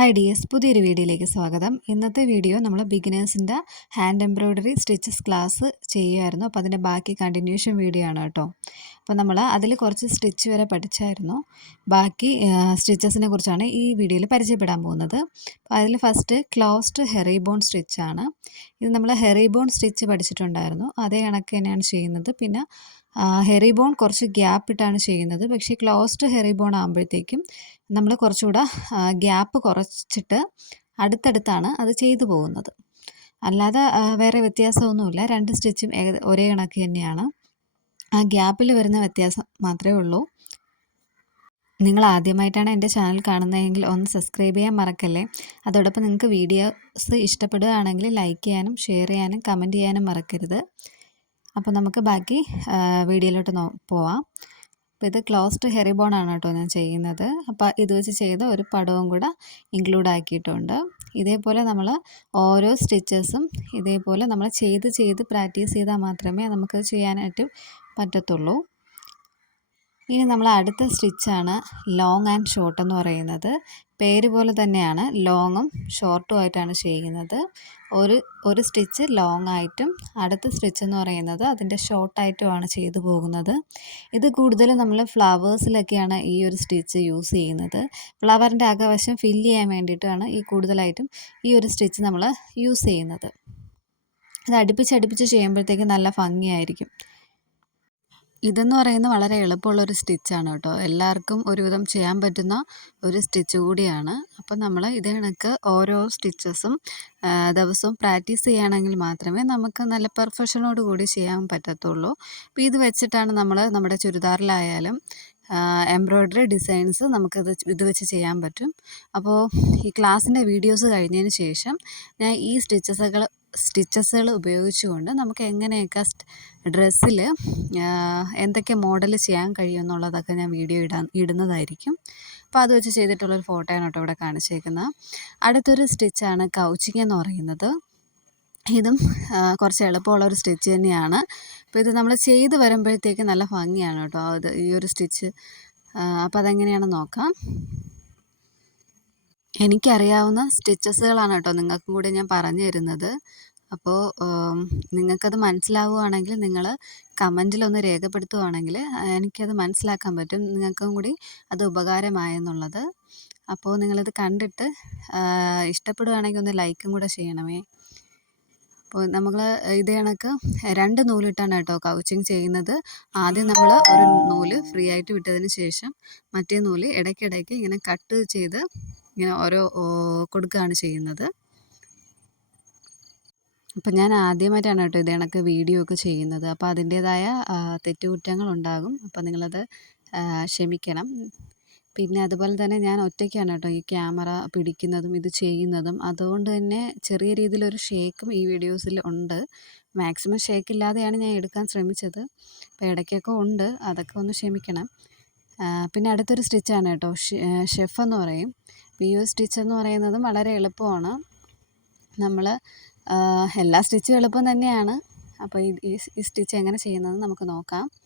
Hi dears പുതിയൊരു വീഡിയോയിലേക്ക് സ്വാഗതം. ഇന്നത്തെ വീഡിയോ നമ്മൾ ബിഗിനേഴ്സിന്റെ ഹാൻഡ് എംബ്രോയ്ഡറി സ്റ്റിച്ചസ് ക്ലാസ് ചെയ്യുമായിരുന്നു അപ്പോൾ അതിന്റെ ബാക്കി കണ്ടിന്യൂഷൻ വീഡിയോ ആണ് കേട്ടോ. അപ്പോൾ നമ്മൾ അതിൽ കുറച്ച് സ്റ്റിച്ച് വരെ പഠിച്ചായിരുന്നു. ബാക്കി സ്റ്റിച്ചസിനെ കുറിച്ചാണ് ഈ വീഡിയോയിൽ പരിചയപ്പെടാൻ പോകുന്നത്. അപ്പോൾ അതിൽ ഫസ്റ്റ് ക്ലോസ്ഡ് ഹെറിബോൺ സ്റ്റിച്ചാണ് ഇത് നമ്മൾ ഹെറിബോൺ സ്റ്റിച്ച് പഠിച്ചിട്ടുണ്ടായിരുന്നു. അതേ കണക്ക് തന്നെയാണ് ചെയ്യുന്നത്. പിന്നെ ഹെറിബോൺ കുറച്ച് ഗ്യാപ്പ് ഇട്ടാണ് ചെയ്യുന്നത്. പക്ഷേ ക്ലോസ്ഡ് ഹെറിബോൺ ആകുമ്പോഴത്തേക്കും നമ്മൾ കുറച്ചുകൂടെ ഗ്യാപ്പ് കുറച്ചിട്ട് അടുത്തടുത്താണ് അത് ചെയ്തു പോകുന്നത്. അല്ലാതെ വേറെ വ്യത്യാസമൊന്നുമില്ല. രണ്ട് സ്റ്റിച്ചും ഒരേ കണക്ക് തന്നെയാണ്. ആ ഗ്യാപ്പിൽ വരുന്ന വ്യത്യാസം മാത്രമേ ഉള്ളൂ. നിങ്ങൾ ആദ്യമായിട്ടാണ് എന്റെ ചാനൽ കാണുന്നതെങ്കിൽ ഒന്ന് സബ്സ്ക്രൈബ് ചെയ്യാൻ മറക്കല്ലേ? അതോടൊപ്പം നിങ്ങൾക്ക് വീഡിയോസ് ഇഷ്ടപ്പെടുകയാണെങ്കിൽ ലൈക്ക് ചെയ്യാനും ഷെയർ ചെയ്യാനും കമന്റ് ചെയ്യാനും മറക്കരുത്. അപ്പോൾ നമുക്ക് ബാക്കി വീഡിയോയിലോട്ട് പോവാം. അപ്പോൾ ഇത് ക്ലോസ്ഡ് ഹെറിബോൺ ആണ് കേട്ടോ ഞാൻ ചെയ്യുന്നത്. അപ്പോൾ ഇത് വെച്ച് ചെയ്ത ഒരു പടവും കൂടെ ഇൻക്ലൂഡ് ആക്കിയിട്ടുണ്ട്. ഇതേപോലെ നമ്മൾ ഓരോ സ്റ്റിച്ചസും ഇതേപോലെ നമ്മൾ ചെയ്ത് ചെയ്ത് പ്രാക്ടീസ് ചെയ്താൽ മാത്രമേ നമുക്ക് ചെയ്യാനായിട്ട് പറ്റത്തുള്ളൂ. ഇനി നമ്മൾ അടുത്ത സ്റ്റിച്ചാണ് ലോങ് ആൻഡ് ഷോർട്ട് എന്ന് പറയുന്നത്. പേര് പോലെ തന്നെയാണ് ലോങ്ങും ഷോർട്ടും ആയിട്ടാണ് ചെയ്യുന്നത്. ഒരു ഒരു സ്റ്റിച്ച് ലോങ് ആയിട്ടും അടുത്ത സ്റ്റിച്ച് എന്ന് പറയുന്നത് അതിന്റെ ഷോർട്ടായിട്ടുമാണ് ചെയ്തു പോകുന്നത്. ഇത് കൂടുതലും നമ്മൾ ഫ്ലവേഴ്സിലൊക്കെയാണ് ഈ ഒരു സ്റ്റിച്ച് യൂസ് ചെയ്യുന്നത്. ഫ്ലവറിന്റെ അകവശം ഫില്ല് ചെയ്യാൻ വേണ്ടിയിട്ടാണ് ഈ കൂടുതലായിട്ടും ഈ ഒരു സ്റ്റിച്ച് നമ്മൾ യൂസ് ചെയ്യുന്നത്. അത് അടുപ്പിച്ച് അടുപ്പിച്ച് ചെയ്യുമ്പോഴത്തേക്ക് നല്ല ഭംഗിയായിരിക്കും. ഇതെന്ന് പറയുന്നത് വളരെ എളുപ്പമുള്ളൊരു സ്റ്റിച്ചാണ് കേട്ടോ. എല്ലാവർക്കും ഒരുവിധം ചെയ്യാൻ പറ്റുന്ന ഒരു സ്റ്റിച്ച് കൂടിയാണ്. അപ്പം നമ്മൾ ഇത് കണക്ക് ഓരോ സ്റ്റിച്ചസും ദിവസവും പ്രാക്ടീസ് ചെയ്യുകയാണെങ്കിൽ മാത്രമേ നമുക്ക് നല്ല പെർഫെക്ഷനോട് കൂടി ചെയ്യാൻ പറ്റത്തുള്ളൂ. അപ്പോൾ ഇത് വെച്ചിട്ടാണ് നമ്മൾ നമ്മുടെ ചുരിദാറിലായാലും എംബ്രോയ്ഡറി ഡിസൈൻസ് നമുക്കിത് ഇത് വെച്ച് ചെയ്യാൻ പറ്റും. അപ്പോൾ ഈ ക്ലാസ്സിന്റെ വീഡിയോസ് കഴിഞ്ഞതിന് ശേഷം ഞാൻ ഈ സ്റ്റിച്ചസുകൾ സ്റ്റിച്ചസുകൾ ഉപയോഗിച്ചുകൊണ്ട് നമുക്ക് എങ്ങനെയൊക്കെ ഡ്രസ്സിൽ എന്തൊക്കെ മോഡൽ ചെയ്യാൻ കഴിയും എന്നുള്ളതൊക്കെ ഞാൻ വീഡിയോ ഇടാൻ ഇടുന്നതായിരിക്കും. അപ്പോൾ അത് വെച്ച് ചെയ്തിട്ടുള്ളൊരു ഫോട്ടോയാണ് കേട്ടോ ഇവിടെ കാണിച്ചേക്കുന്നത് അടുത്തൊരു സ്റ്റിച്ചാണ് കൗച്ചിങ് എന്ന് പറയുന്നത്. ഇതും കുറച്ച് എളുപ്പമുള്ള ഒരു സ്റ്റിച്ച് തന്നെയാണ്. അപ്പോൾ ഇത് നമ്മൾ ചെയ്ത് വരുമ്പോഴത്തേക്ക് നല്ല ഭംഗിയാണ് കേട്ടോ. അത് ഈ ഒരു സ്റ്റിച്ച് അപ്പോൾ അതെങ്ങനെയാണെന്ന് നോക്കാം. എനിക്കറിയാവുന്ന സ്റ്റിച്ചസുകളാണ് കേട്ടോ നിങ്ങൾക്കും കൂടി ഞാൻ പറഞ്ഞു തരുന്നത്. അപ്പോൾ നിങ്ങൾക്കത് മനസ്സിലാവുകയാണെങ്കിൽ നിങ്ങൾ കമന്റിലൊന്ന് രേഖപ്പെടുത്തുകയാണെങ്കിൽ എനിക്കത് മനസ്സിലാക്കാൻ പറ്റും. നിങ്ങൾക്കും കൂടി അത് ഉപകാരമായെന്നുള്ളത്. അപ്പോൾ നിങ്ങളിത് കണ്ടിട്ട് ഇഷ്ടപ്പെടുകയാണെങ്കിൽ ഒന്ന് ലൈക്കും കൂടെ ചെയ്യണമേ. അപ്പോൾ നമ്മൾ ഇത് കണക്ക് രണ്ട് നൂലിട്ടാണ് കേട്ടോ കൗച്ചിങ് ചെയ്യുന്നത്. ആദ്യം നമ്മൾ ഒരു നൂൽ ഫ്രീ ആയിട്ട് വിട്ടതിന് ശേഷം മറ്റേ നൂൽ ഇടയ്ക്കിടയ്ക്ക് ഇങ്ങനെ കട്ട് ചെയ്ത് ഇങ്ങനെ ഓരോ കൊടുക്കുകയാണ് ചെയ്യുന്നത്. അപ്പം ഞാൻ ആദ്യമായിട്ടാണ് കേട്ടോ ഇത് കണക്ക് വീഡിയോ ഒക്കെ ചെയ്യുന്നത്. അപ്പോൾ അതിന്റേതായ തെറ്റുകുറ്റങ്ങളുണ്ടാകും. അപ്പോൾ നിങ്ങളത് ക്ഷമിക്കണം. പിന്നെ അതുപോലെ തന്നെ ഞാൻ ഒറ്റയ്ക്കാണ് കേട്ടോ ഈ ക്യാമറ പിടിക്കുന്നതും ഇത് ചെയ്യുന്നതും. അതുകൊണ്ട് തന്നെ ചെറിയ രീതിയിലൊരു ഷേക്കും ഈ വീഡിയോസിൽ ഉണ്ട്. മാക്സിമം ഷേക്ക് ഇല്ലാതെയാണ് ഞാൻ എടുക്കാൻ ശ്രമിച്ചത്. അപ്പോൾ ഇടയ്ക്കൊക്കെ ഉണ്ട്. അതൊക്കെ ഒന്ന് ക്ഷമിക്കണം. പിന്നെ അടുത്തൊരു സ്റ്റിച്ചാണ് കേട്ടോ ഷെഫ് എന്ന് പറയും. ഒരു സ്റ്റിച്ച് എന്ന് പറയുന്നതും വളരെ എളുപ്പമാണ്. നമ്മൾ എല്ലാ സ്റ്റിച്ചും എളുപ്പം തന്നെയാണ്. അപ്പോൾ ഈ സ്റ്റിച്ച് എങ്ങനെ ചെയ്യുന്നതെന്ന് നമുക്ക് നോക്കാം.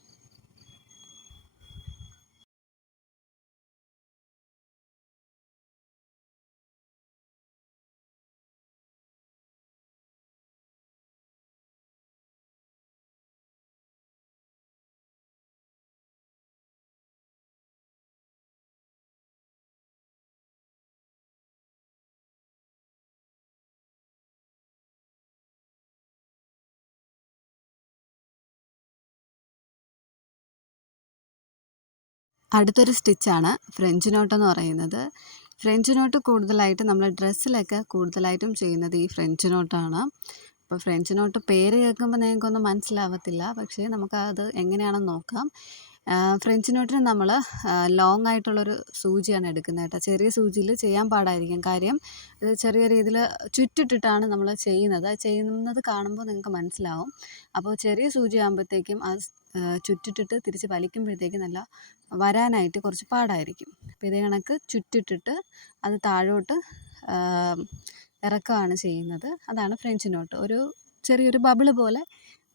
അടുത്തൊരു സ്റ്റിച്ചാണ് ഫ്രഞ്ച് നോട്ട് എന്ന് പറയുന്നത്. ഫ്രഞ്ച് നോട്ട് കൂടുതലായിട്ട് നമ്മൾ ഡ്രസ്സിലൊക്കെ കൂടുതലായിട്ടും ചെയ്യുന്നത് ഈ ഫ്രഞ്ച് നോട്ടാണ്. അപ്പോൾ ഫ്രഞ്ച് നോട്ട് പേര് കേൾക്കുമ്പോൾ നിങ്ങൾക്കൊന്നും മനസ്സിലാവത്തില്ല. പക്ഷേ നമുക്കത് എങ്ങനെയാണെന്ന് നോക്കാം. ഫ്രഞ്ച് നോട്ടിന് നമ്മൾ ലോങ് ആയിട്ടുള്ളൊരു സൂചിയാണ് എടുക്കുന്നത് കേട്ടോ. ചെറിയ സൂചിയിൽ ചെയ്യാൻ പാടായിരിക്കും കാര്യം. ഇത് ചെറിയ രീതിയിൽ ചുറ്റിട്ടിട്ടാണ് നമ്മൾ ചെയ്യുന്നത്. ചെയ്യുന്നത് കാണുമ്പോൾ നിങ്ങൾക്ക് മനസ്സിലാവും. അപ്പോൾ ചെറിയ സൂചി ആകുമ്പോഴത്തേക്കും അത് ചുറ്റിട്ടിട്ട് തിരിച്ച് വലിക്കുമ്പോഴത്തേക്ക് നല്ല വരാനായിട്ട് കുറച്ച് പാടായിരിക്കും. അപ്പോൾ ഇതേ കണക്ക് ചുറ്റിട്ടിട്ട് അത് താഴോട്ട് ഇറക്കുകയാണ് ചെയ്യുന്നത്. അതാണ് ഫ്രഞ്ച് നോട്ട് ഒരു ചെറിയൊരു ബബിൾ പോലെ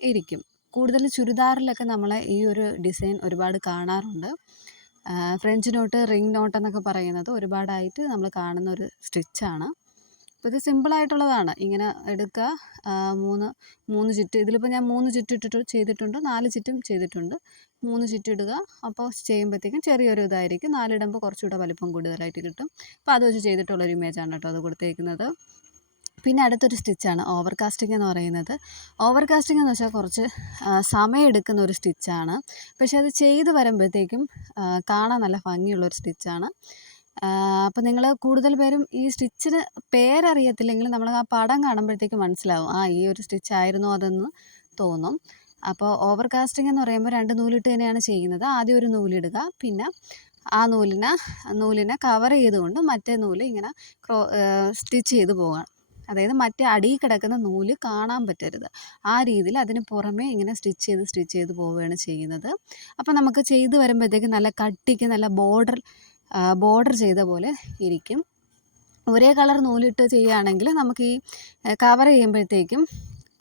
ഇരിക്കും. കൂടുതൽ ചുരിദാറിലൊക്കെ നമ്മൾ ഈ ഒരു ഡിസൈൻ ഒരുപാട് കാണാറുണ്ട്. ഫ്രഞ്ച് നോട്ട് റിംഗ് നോട്ട് എന്നൊക്കെ പറയുന്നത് ഒരുപാടായിട്ട് നമ്മൾ കാണുന്ന ഒരു സ്റ്റിച്ചാണ് അപ്പോൾ ഇത് സിമ്പിളായിട്ടുള്ളതാണ്. ഇങ്ങനെ എടുക്കുക മൂന്ന് മൂന്ന് ചുറ്റ് ഇതിലിപ്പോൾ ഞാൻ മൂന്ന് ചുറ്റ് ഇട്ടിട്ട് ചെയ്തിട്ടുണ്ട് നാല് ചുറ്റും ചെയ്തിട്ടുണ്ട്. മൂന്ന് ചുറ്റ് ഇടുക അപ്പോൾ ചെയ്യുമ്പോഴത്തേക്കും ചെറിയൊരു ഇതായിരിക്കും. നാലിടുമ്പോൾ കുറച്ചുകൂടെ വലിപ്പം കൂടുതലായിട്ട് കിട്ടും. അപ്പോൾ അത് വെച്ച് ചെയ്തിട്ടുള്ളൊരു ഇമേജാണ് കേട്ടോ അത് കൊടുത്തേക്കുന്നത്. പിന്നെ അടുത്തൊരു സ്റ്റിച്ചാണ് ഓവർ കാസ്റ്റിംഗ് എന്ന് പറയുന്നത്. ഓവർ കാസ്റ്റിംഗ് എന്ന് വെച്ചാൽ കുറച്ച് സമയം എടുക്കുന്ന ഒരു സ്റ്റിച്ചാണ് പക്ഷേ അത് ചെയ്ത് വരുമ്പോഴത്തേക്കും കാണാൻ നല്ല ഭംഗിയുള്ളൊരു സ്റ്റിച്ചാണ് അപ്പോൾ നിങ്ങൾ കൂടുതൽ പേരും ഈ സ്റ്റിച്ചിന് പേരറിയത്തില്ലെങ്കിൽ നമ്മൾ ആ പടം കാണുമ്പോഴത്തേക്ക് മനസ്സിലാവും ആ ഈ ഒരു സ്റ്റിച്ച് ആയിരുന്നു അതെന്ന് തോന്നും. അപ്പോൾ ഓവർ കാസ്റ്റിംഗ് എന്ന് പറയുമ്പോൾ രണ്ട് നൂലിട്ട് തന്നെയാണ് ചെയ്യുന്നത്. ആദ്യം ഒരു നൂലിടുക പിന്നെ ആ നൂലിനെ നൂലിനെ കവർ ചെയ്തുകൊണ്ട് മറ്റേ നൂൽ ഇങ്ങനെ ക്രോ സ്റ്റിച്ച് ചെയ്ത് പോകണം അതായത് മറ്റേ അടിയിൽ കിടക്കുന്ന നൂൽ കാണാൻ പറ്റരുത്. ആ രീതിയിൽ അതിന് പുറമേ ഇങ്ങനെ സ്റ്റിച്ച് ചെയ്ത് സ്റ്റിച്ച് ചെയ്ത് പോവുകയാണ് ചെയ്യുന്നത്. അപ്പോൾ നമുക്ക് ചെയ്ത് വരുമ്പോഴത്തേക്ക് നല്ല കട്ടിക്ക് നല്ല ബോർഡർ ബോർഡർ ചെയ്ത പോലെ ഇരിക്കും. ഒരേ കളർ നൂലിട്ട് ചെയ്യുകയാണെങ്കിൽ നമുക്ക് ഈ കവർ ചെയ്യുമ്പോഴത്തേക്കും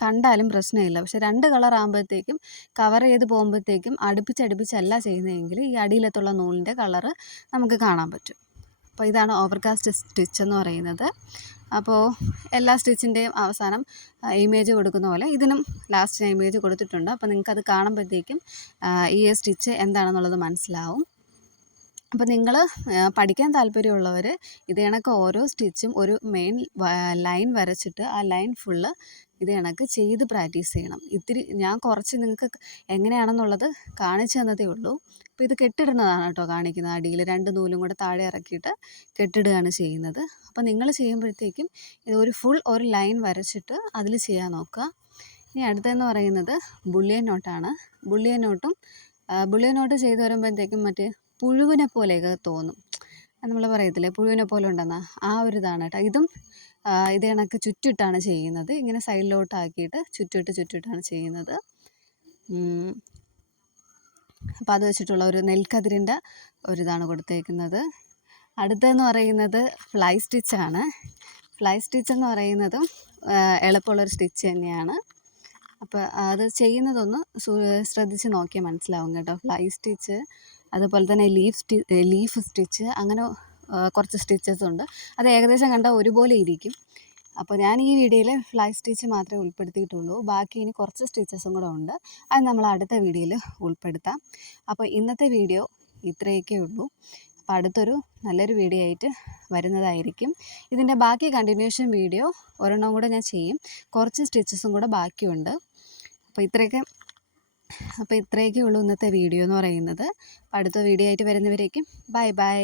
കണ്ടാലും പ്രശ്നമില്ല. പക്ഷെ രണ്ട് കളർ ആകുമ്പോഴത്തേക്കും കവർ ചെയ്ത് പോകുമ്പോഴത്തേക്കും അടുപ്പിച്ചടുപ്പിച്ചല്ല ചെയ്യുന്നതെങ്കിൽ ഈ അടിയിലത്തുള്ള നൂലിന്റെ കളറ് നമുക്ക് കാണാൻ പറ്റും. അപ്പോൾ ഇതാണ് ഓവർകാസ്റ്റ് സ്റ്റിച്ച് എന്ന് പറയുന്നത്. അപ്പോൾ എല്ലാ സ്റ്റിച്ചിന്റെയും അവസാനം ഇമേജ് കൊടുക്കുന്ന പോലെ ഇതിനും ലാസ്റ്റ് ഇമേജ് കൊടുത്തിട്ടുണ്ട്. അപ്പോൾ നിങ്ങൾക്കത് കാണുമ്പോഴത്തേക്കും ഈ സ്റ്റിച്ച് എന്താണെന്നുള്ളത് മനസ്സിലാവും. അപ്പോൾ നിങ്ങൾ പഠിക്കാൻ താല്പര്യമുള്ളവർ ഇത് കണക്ക് ഓരോ സ്റ്റിച്ചും ഒരു മെയിൻ ലൈൻ വരച്ചിട്ട് ആ ലൈൻ ഫുള്ള് ഇത് കണക്ക് ചെയ്ത് പ്രാക്ടീസ് ചെയ്യണം. ഇത്തിരി ഞാൻ കുറച്ച് നിങ്ങൾക്ക് എങ്ങനെയാണെന്നുള്ളത് കാണിച്ചു തന്നതേ ഉള്ളൂ. അപ്പോൾ ഇത് കെട്ടിടുന്നതാണ് കേട്ടോ കാണിക്കുന്നത്. അടിയിൽ രണ്ട് നൂലും കൂടെ താഴെ ഇറക്കിയിട്ട് കെട്ടിടുകയാണ് ചെയ്യുന്നത്. അപ്പോൾ നിങ്ങൾ ചെയ്യുമ്പോഴത്തേക്കും ഇത് ഒരു ഫുൾ ഒരു ലൈൻ വരച്ചിട്ട് അതിൽ ചെയ്യാൻ നോക്കുക. ഇനി അടുത്തതെന്ന് പറയുന്നത് ബുള്ളിയൻ നോട്ടാണ്. ബുള്ളിയൻ നോട്ടും ബുള്ളിയൻ നോട്ട് ചെയ്ത് വരുമ്പോഴത്തേക്കും മറ്റേ പുഴുവിനെ പോലെയൊക്കെ തോന്നും. നമ്മൾ പറയത്തില്ലേ പുഴുവിനെ പോലെ ഉണ്ടെന്ന്? ആ ഒരു ഇതാണ് കേട്ടോ. ഇതും ഇത് കണക്ക് ചുറ്റിട്ടാണ് ചെയ്യുന്നത്. ഇങ്ങനെ സൈഡിലോട്ടാക്കിയിട്ട് ചുറ്റിട്ട് ചുറ്റിട്ടാണ് ചെയ്യുന്നത്. അപ്പോൾ അത് വെച്ചിട്ടുള്ള ഒരു നെൽക്കതിരിന്റെ ഇതാണ് കൊടുത്തേക്കുന്നത്. അടുത്തതെന്ന് പറയുന്നത് ഫ്ലൈ സ്റ്റിച്ചാണ് ഫ്ലൈ സ്റ്റിച്ച് എന്ന് പറയുന്നതും എളുപ്പമുള്ളൊരു സ്റ്റിച്ച് തന്നെയാണ്. അപ്പോൾ അത് ചെയ്യുന്നതൊന്ന് ശ്രദ്ധിച്ച് നോക്കിയാൽ മനസ്സിലാവും കേട്ടോ. ഫ്ലൈ സ്റ്റിച്ച് അതുപോലെ തന്നെ ലീഫ് ലീഫ് സ്റ്റിച്ച് അങ്ങനെ കുറച്ച് സ്റ്റിച്ചസ് ഉണ്ട്. അത് ഏകദേശം കണ്ടാൽ ഒരുപോലെ ഇരിക്കും. അപ്പോൾ ഞാൻ ഈ വീഡിയോയിൽ ഫ്ലൈ സ്റ്റിച്ച് മാത്രമേ ഉൾപ്പെടുത്തിയിട്ടുള്ളൂ. ബാക്കി ഇനി കുറച്ച് സ്റ്റിച്ചസും കൂടെ ഉണ്ട്. അത് നമ്മൾ അടുത്ത വീഡിയോയിൽ ഉൾപ്പെടുത്താം. അപ്പോൾ ഇന്നത്തെ വീഡിയോ ഇത്രയൊക്കെ ഉള്ളൂ. അപ്പോൾ അടുത്തൊരു നല്ലൊരു വീഡിയോ ആയിട്ട് വരുന്നതായിരിക്കും. ഇതിന്റെ ബാക്കി കണ്ടിന്യൂഷൻ വീഡിയോ ഒരെണ്ണം കൂടെ ഞാൻ ചെയ്യും. കുറച്ച് സ്റ്റിച്ചസും കൂടെ ബാക്കിയുണ്ട്. അപ്പോൾ ഇത്രയൊക്കെ അപ്പോൾ ഇത്രയൊക്കെ ഉള്ളൂ ഇന്നത്തെ വീഡിയോ എന്ന് പറയുന്നത്. അടുത്ത വീഡിയോ ആയിട്ട് വരുന്നവരേക്കും ബൈ ബൈ.